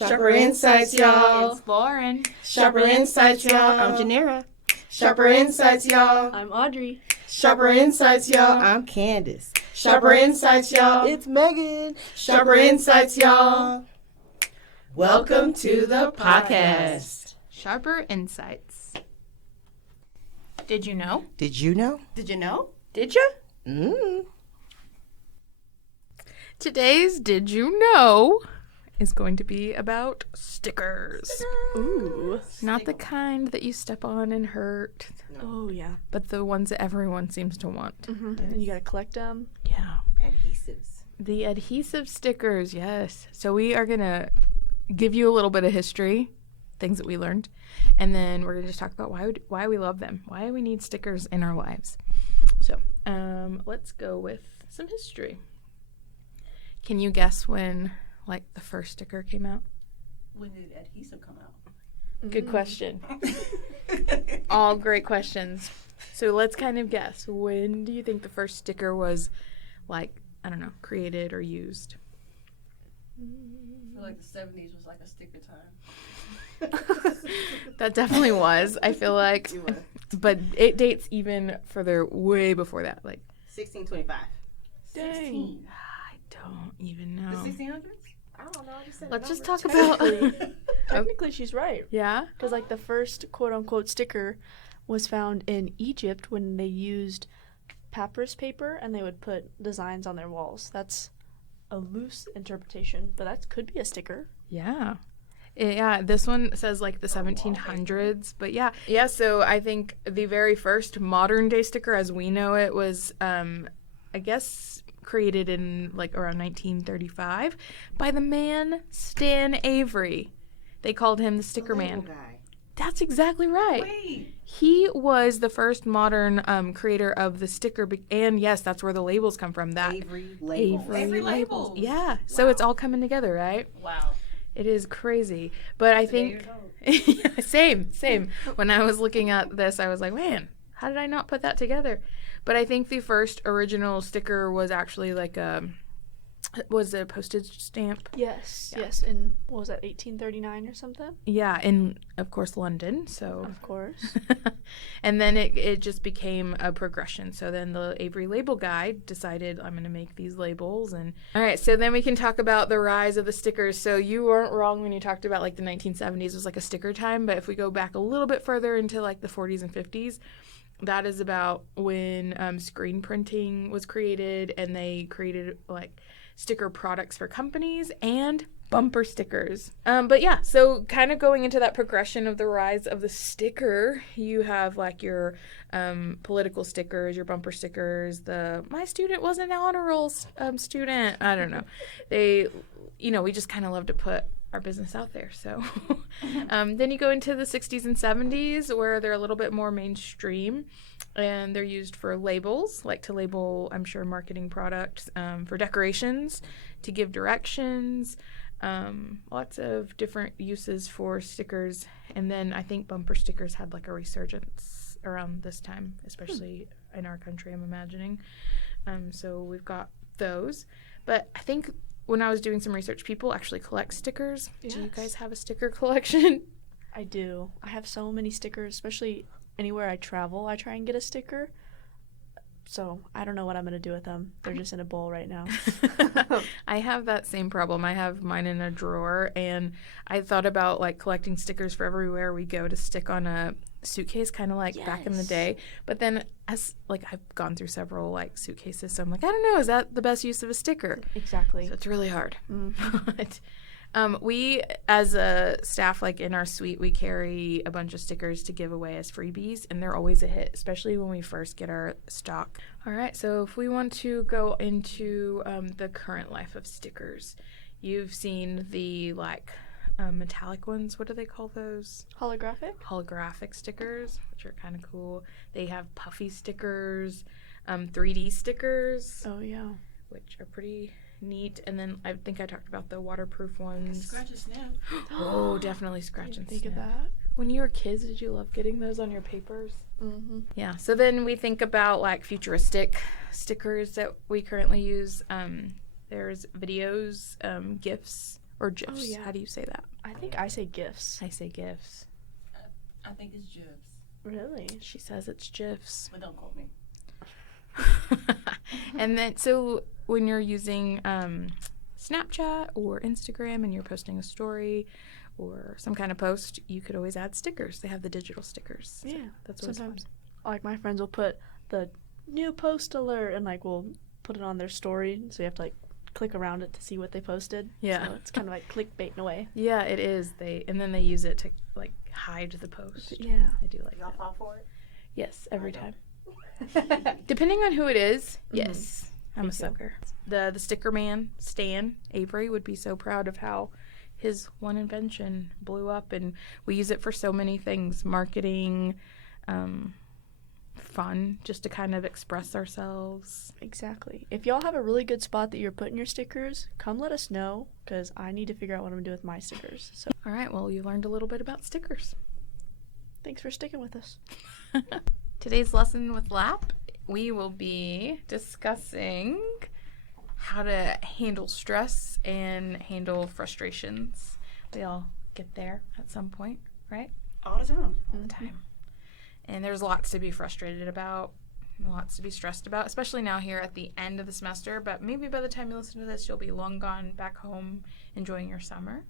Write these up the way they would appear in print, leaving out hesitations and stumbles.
Shopper Insights, y'all. It's Lauren. Shopper Insights, y'all. I'm Janera. Shopper Insights, y'all. I'm Audrey. Shopper Insights, y'all. I'm Candace. Shopper Insights, y'all. It's Megan. Shopper Insights, y'all. Welcome to the podcast. Sharper Insights. Did you know? Did you know? Did you know? Did you? Today's Did You Know is going to be about stickers. Ooh. Not the kind that you step on and hurt, Oh, yeah. but the ones that everyone seems to want. Mm-hmm. And you gotta collect them. Yeah. Adhesives. The adhesive stickers, yes. So we are going to give you a little bit of history, things that we learned, and then we're going to just talk about why we love them, why we need stickers in our lives. So let's go with some history. Can you guess when, like, the first sticker came out? When did adhesive come out? Good question. All great questions. So let's kind of guess. When do you think the first sticker was, like, I don't know, created or used? I feel like the 70s was like a sticker time. That definitely was, I feel like. But it dates even further, way before that. Like, 1625. dang. 16. I don't even The know. 1600s? I don't know. I just said Let's a just number. talk about. Technically, she's right. Yeah? Because, like, the first quote-unquote sticker was found in Egypt when they used papyrus paper and they would put designs on their walls. That's a loose interpretation, but that could be a sticker. Yeah. Yeah, this one says like the 1700s, but yeah. Yeah, so I think the very first modern day sticker as we know it was, I guess, created in like around 1935 by the man Stan Avery. They called him the Sticker Man. Guy. That's exactly right. Wait. He was the first modern creator of the sticker, and yes, that's where the labels come from. That Avery labels. Avery labels. Yeah, so it's all coming together, right? Wow. It is crazy. But I think yeah, same. When I was looking at this, I was like, man, how did I not put that together? But I think the first original sticker was actually like was a postage stamp. Yes, Yeah. yes. In, what was that, 1839 or something? Yeah, in, of course, London. So, Of course. and then it just became a progression. So then the Avery label guy decided, I'm going to make these labels. And all right, so then we can talk about the rise of the stickers. So you weren't wrong when you talked about like the 1970s was like a sticker time. But if we go back a little bit further into like the 40s and 50s, that is about when screen printing was created, and they created like sticker products for companies and bumper stickers. But yeah, so kind of going into that progression of the rise of the sticker, you have like your political stickers, your bumper stickers, my student was an honor roll student. I don't know. We just kind of love to put our business out there. So then you go into the 60s and 70s where they're a little bit more mainstream, and they're used for labels, like to label, I'm sure, marketing products, for decorations, to give directions, lots of different uses for stickers. And then I think bumper stickers had like a resurgence around this time, especially in our country, I'm imagining. So we've got those. But I think when I was doing some research, people actually collect stickers. Yes. Do you guys have a sticker collection? I do. I have so many stickers, especially anywhere I travel. I try and get a sticker. So I don't know what I'm going to do with them. They're just in a bowl right now. I have that same problem. I have mine in a drawer, and I thought about like collecting stickers for everywhere we go to stick on a suitcase, kind of like back in the Yes. day. But then as like I've gone through several like suitcases, so I'm like, I don't know, is that the best use of a sticker? Exactly. So it's really hard. Mhm. But we, as a staff, like in our suite, we carry a bunch of stickers to give away as freebies, and they're always a hit, especially when we first get our stock. All right, so if we want to go into the current life of stickers, you've seen the like metallic ones. What do they call those? Holographic? Holographic stickers, which are kind of cool. They have puffy stickers, 3D stickers, Oh, yeah. which are pretty neat. And then I think I talked about the waterproof ones. Scratch and snap. Oh, definitely scratch and Think of snap. that. When you were kids, did you love getting those on your papers? Mm-hmm. Yeah. So then we think about like futuristic stickers that we currently use. There's videos, GIFs, or GIFs. Oh, yeah. How do you say that? I think I say gifts. I say GIFs. I think it's GIFs, Really? She says it's GIFs. but don't quote me. And then, so when you're using Snapchat or Instagram and you're posting a story or some kind of post, you could always add stickers. They have the digital stickers. So Yeah. that's always fun. Sometimes, like, my friends will put the new post alert and, like, we'll put it on their story. So you have to, like, click around it to see what they posted. Yeah. So it's kind of like clickbait in a way. Yeah, it is. And then they use it to like hide the post. Yeah. I do like Y'all that. fall for Yes, every time. it? Depending on who it is, yes. I'm Me a too. sucker. The sticker man, Stan Avery, would be so proud of how his one invention blew up, and we use it for so many things, marketing, fun, just to kind of express ourselves. Exactly. If y'all have a really good spot that you're putting your stickers, come let us know because I need to figure out what I'm going to do with my stickers. So All right, well, you learned a little bit about stickers. thanks for sticking with us. Today's lesson with LAP, we will be discussing how to handle stress and handle frustrations. We all get there at some point, right? All the time. All the time. And there's lots to be frustrated about, lots to be stressed about, especially now here at the end of the semester. But maybe by the time you listen to this, you'll be long gone back home enjoying your summer.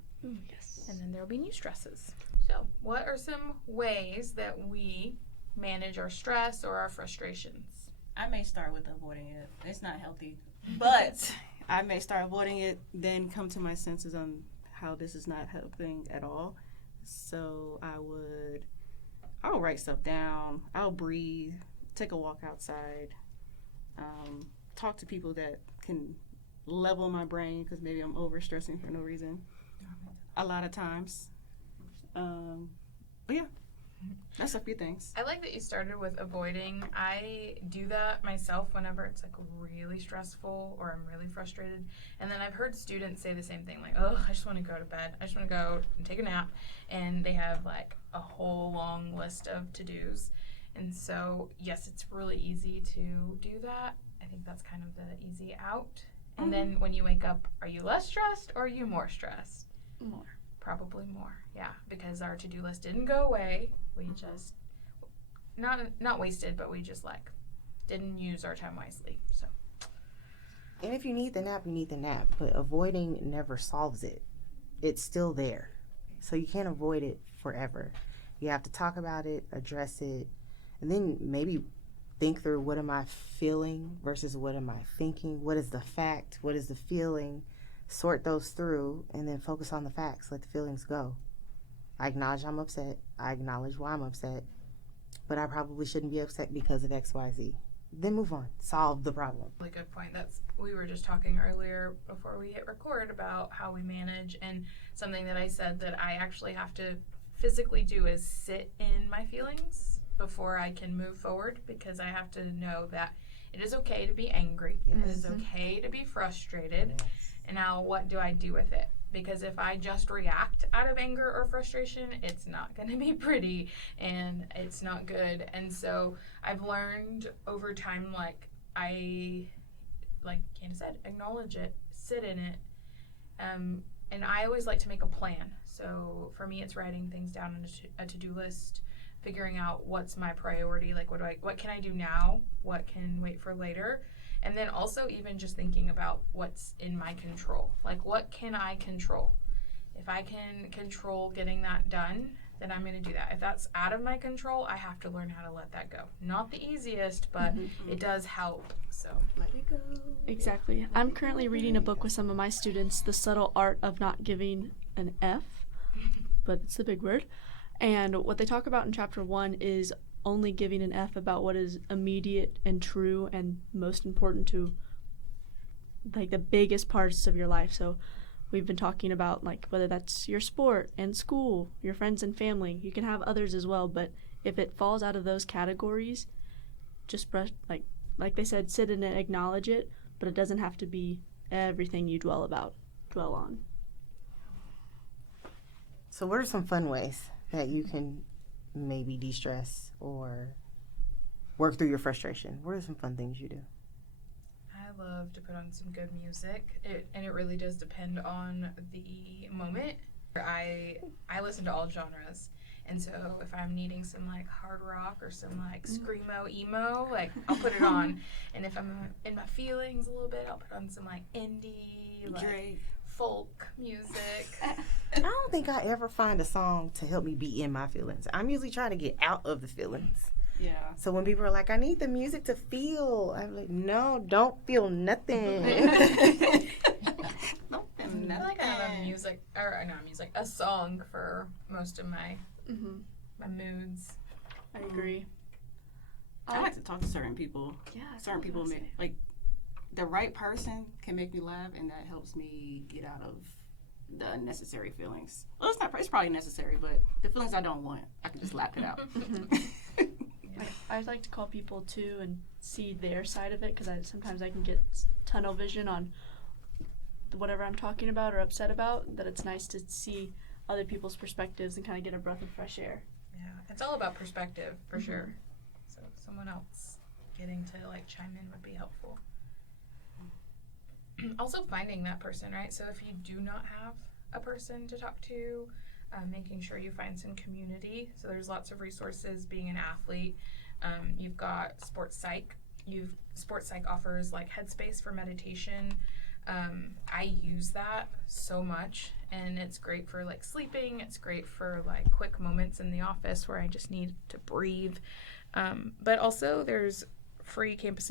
Yes. And then there'll be new stresses. So, what are some ways that we manage our stress or our frustrations? I may start with avoiding it. It's not healthy. But I may start avoiding it, then come to my senses on how this is not helping at all. So I'll write stuff down. I'll breathe, take a walk outside, talk to people that can level my brain because maybe I'm overstressing for no reason a lot of times. But yeah, that's a few things. I like that you started with avoiding. I do that myself whenever it's like really stressful or I'm really frustrated. And then I've heard students say the same thing, like, oh, I just want to go to bed. I just want to go and take a nap. And they have like a whole long list of to-dos. And so, yes, it's really easy to do that. I think that's kind of the easy out. And then when you wake up, are you less stressed or are you more stressed? More. Probably more, yeah, because our to-do list didn't go away. We just not wasted, but we just like didn't use our time wisely. So And if you need the nap, you need the nap. But avoiding never solves it. It's still there. So you can't avoid it forever. You have to talk about it, address it, and then maybe think through what am I feeling versus what am I thinking? What is the fact? What is the feeling? Sort those through and then focus on the facts. Let the feelings go. I acknowledge I'm upset. I acknowledge why I'm upset. But I probably shouldn't be upset because of XYZ. Then move on. Solve the problem. really good point. We were just talking earlier before we hit record about how we manage, and something that I said that I actually have to physically do is sit in my feelings before I can move forward, because I have to know that it is okay to be angry. It is okay to be frustrated. And now what do I do with it? Because if I just react out of anger or frustration, it's not going to be pretty and it's not good. And so I've learned over time, like Candace said, acknowledge it, sit in it. And I always like to make a plan. So for me, it's writing things down on a to-do list, figuring out what's my priority, like what can I do now, what can wait for later. And then also even just thinking about what's in my control. Like, what can I control? If I can control getting that done, then I'm going to do that. If that's out of my control, I have to learn how to let that go. Not the easiest, but it does help. So Let it go. Exactly. I'm currently reading a book with some of my students, The Subtle Art of Not Giving an F, but it's a big word. And what they talk about in chapter 1 is only giving an F about what is immediate and true and most important to, like, the biggest parts of your life. So we've been talking about, like, whether that's your sport and school, your friends and family. You can have others as well, but if it falls out of those categories, just brush, like they said, sit in it, acknowledge it, but it doesn't have to be everything you dwell on. So what are some fun ways that you can maybe de-stress or work through your frustration? What are some fun things you do? I love to put on some good music. It really does depend on the moment. I listen to all genres. And so if I'm needing some like hard rock or some like screamo emo, like I'll put it on. And if I'm in my feelings a little bit, I'll put on some like indie, like Drake. folk music. I don't think I ever find a song to help me be in my feelings. I'm usually trying to get out of the feelings. Yeah. So when people are like, I need the music to feel, I'm like, no, don't feel nothing. I like a song for most of my moods. I agree. I like to talk to certain people. Yeah. Certain people make like the right person can make me laugh, and that helps me get out of the unnecessary feelings. Well, it's probably necessary, but the feelings I don't want, I can just laugh it out. I like to call people too and see their side of it, because sometimes I can get tunnel vision on whatever I'm talking about or upset about, that it's nice to see other people's perspectives and kind of get a breath of fresh air. Yeah, it's all about perspective for sure. So someone else getting to like chime in would be helpful. Also finding that person, right? So if you do not have a person to talk to, making sure you find some community. So there's lots of resources. Being an athlete, you've got sports psych. Sports psych offers like Headspace for meditation. I use that so much, and it's great for like sleeping. It's great for like quick moments in the office where I just need to breathe. But also there's free campus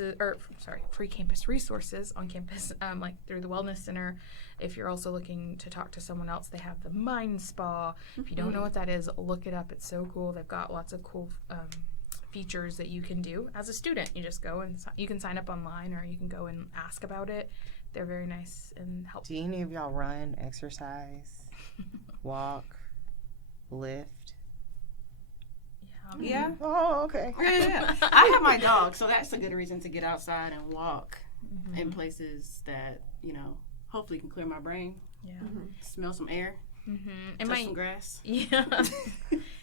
resources on campus, like through the Wellness Center. If you're also looking to talk to someone else, they have the Mind Spa. If you don't know what that is, look it up. It's so cool. They've got lots of cool features that you can do as a student. You just go and you can sign up online, or you can go and ask about it. They're very nice and helpful. Do any of y'all run, exercise, walk, lift? Yeah. Oh, okay. Yeah. I have my dog, so that's a good reason to get outside and walk in places that, hopefully can clear my brain. Yeah. Smell some air, touch some grass. Yeah.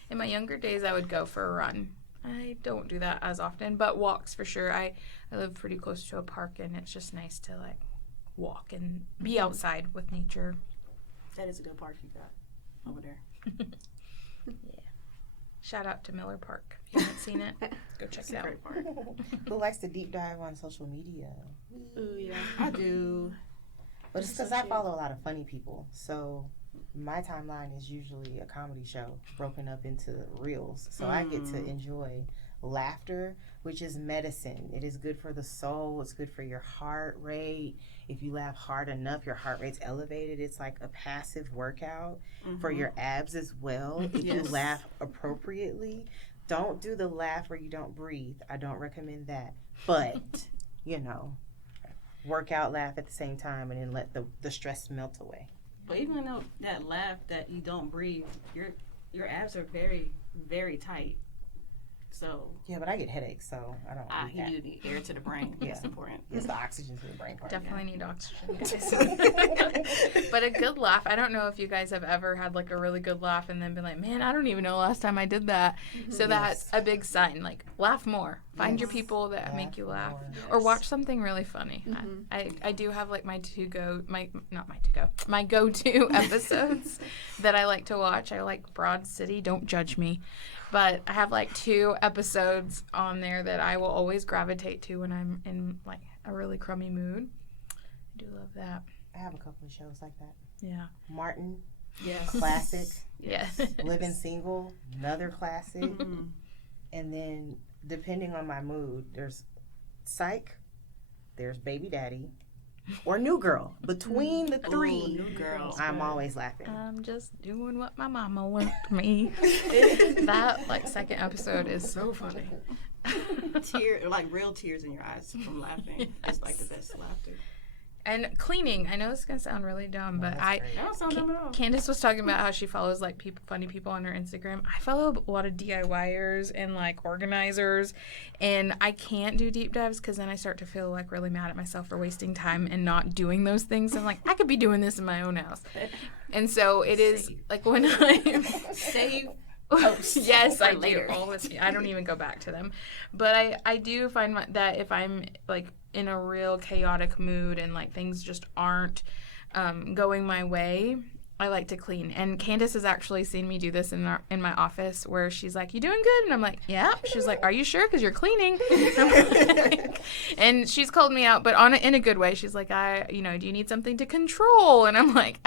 In my younger days, I would go for a run. I don't do that as often, but walks for sure. I live pretty close to a park, and it's just nice to like walk and be outside with nature. That is a good park you got over there. Yeah. Shout out to Miller Park. If you haven't seen it, go check It's it a out. great park. Who likes to deep dive on social media? Ooh, yeah. I do. But it's because I follow a lot of funny people. So my timeline is usually a comedy show broken up into reels. So I get to enjoy laughter, which is medicine. It is good for the soul. It's good for your heart rate. If you laugh hard enough, your heart rate's elevated. It's like a passive workout for your abs as well. If you laugh appropriately, don't do the laugh where you don't breathe. I don't recommend that. But, work out, laugh at the same time, and then let the stress melt away. But even though that laugh that you don't breathe, your abs are very, very tight. So Yeah, but I get headaches, so I don't need that. you need air to the brain. That's important. It's the oxygen to the brain part. Definitely need oxygen, guys. But a good laugh. I don't know if you guys have ever had like a really good laugh and then been like, man, I don't even know last time I did that. So that's a big sign. Like, laugh more. Find your people that make you laugh, or watch something really funny. I do have like my go-to episodes that I like to watch. I like Broad City. Don't judge me. But I have like 2 episodes on there that I will always gravitate to when I'm in like a really crummy mood. I do love that. I have a couple of shows like that. Yeah. Martin, Yes. classic. Yes. Living Single, another classic. And then, depending on my mood, there's Psych, there's Baby Daddy, or New Girl. Between the three, New Girl. I'm always laughing. I'm just doing what my mama wants me. That like second episode is so funny. Real tears in your eyes from laughing. It's like the best laughter. And cleaning. I know this is gonna sound really dumb, but that's great. That don't sound dumb at all. Candace was talking about how she follows like funny people on her Instagram. I follow a lot of DIYers and like organizers, and I can't do deep dives because then I start to feel like really mad at myself for wasting time and not doing those things. I'm like, I could be doing this in my own house, and so it is like when I Save. yes, I do. later. All this, I don't even go back to them, but I do find that if I'm like in a real chaotic mood and like things just aren't going my way, I like to clean. And Candace has actually seen me do this in my office where she's like, "You doing good?" And I'm like, "Yeah." She's like, "Are you sure? Because you're cleaning." And she's called me out, but in a good way. She's like, "Do you need something to control?" And I'm like,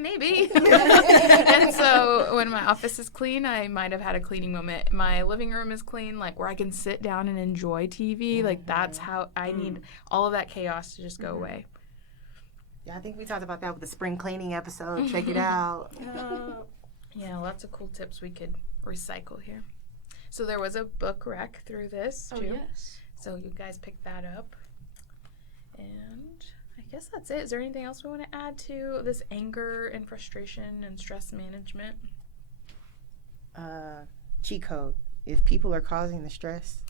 maybe. And so when my office is clean, I might have had a cleaning moment. My living room is clean, like where I can sit down and enjoy TV. Like that's how I need all of that chaos to just go away. Yeah, I think we talked about that with the spring cleaning episode. Check it out. Yeah, lots of cool tips we could recycle here. So there was a book rec through this too. Oh, yes. So you guys picked that up. And I guess that's it. Is there anything else we want to add to this anger and frustration and stress management? Cheat code. If people are causing the stress,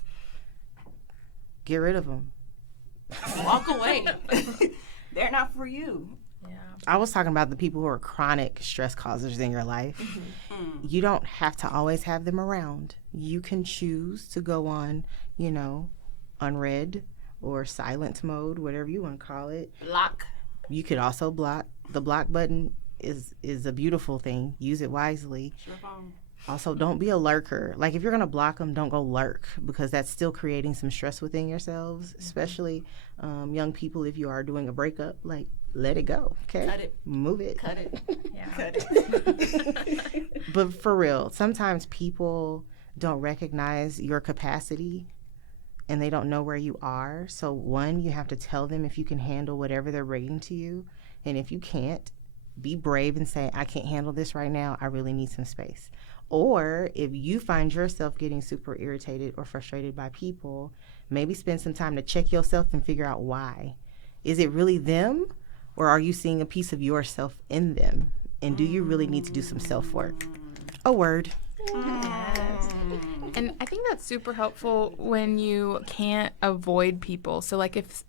get rid of them. Walk away. They're not for you. Yeah. I was talking about the people who are chronic stress causers in your life. You don't have to always have them around. You can choose to go on, unread or silent mode, whatever you want to call it. Block. You could also block. The block button is a beautiful thing. Use it wisely. Sure phone. Also, don't be a lurker. Like, if you're going to block them, don't go lurk, because that's still creating some stress within yourselves, especially young people. If you are doing a breakup, like, let it go, okay? Cut it. Move it. Cut it. Yeah. Cut it. But for real, sometimes people don't recognize your capacity and they don't know where you are. So, one, you have to tell them if you can handle whatever they're bringing to you. And if you can't, be brave and say, "I can't handle this right now. I really need some space." Or if you find yourself getting super irritated or frustrated by people, maybe spend some time to check yourself and figure out why. Is it really them, or are you seeing a piece of yourself in them? And do you really need to do some self-work? A word. Yes. And I think that's super helpful when you can't avoid people. So like if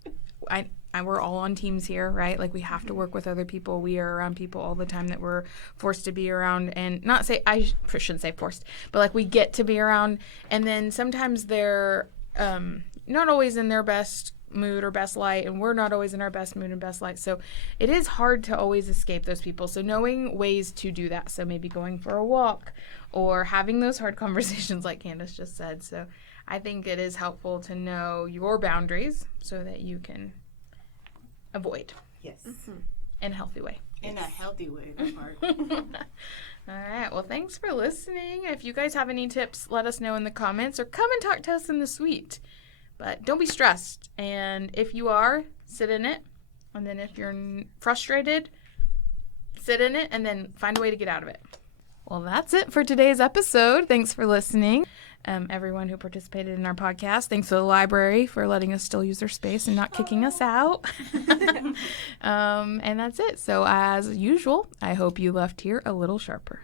we're all on teams here, right? Like we have to work with other people. We are around people all the time that we're forced to be around, and I shouldn't say forced, but like we get to be around. And then sometimes they're not always in their best mood or best light, and we're not always in our best mood and best light. So it is hard to always escape those people. So knowing ways to do that. So maybe going for a walk or having those hard conversations like Candace just said. So I think it is helpful to know your boundaries so that you can avoid Yes. in a healthy way. In a healthy way, that part. All right. Well, thanks for listening. If you guys have any tips, let us know in the comments or come and talk to us in the suite. But don't be stressed. And if you are, sit in it. And then if you're frustrated, sit in it and then find a way to get out of it. Well, that's it for today's episode. Thanks for listening. Everyone who participated in our podcast. Thanks to the library for letting us still use their space and not kicking us out. And that's it. So as usual, I hope you left here a little sharper.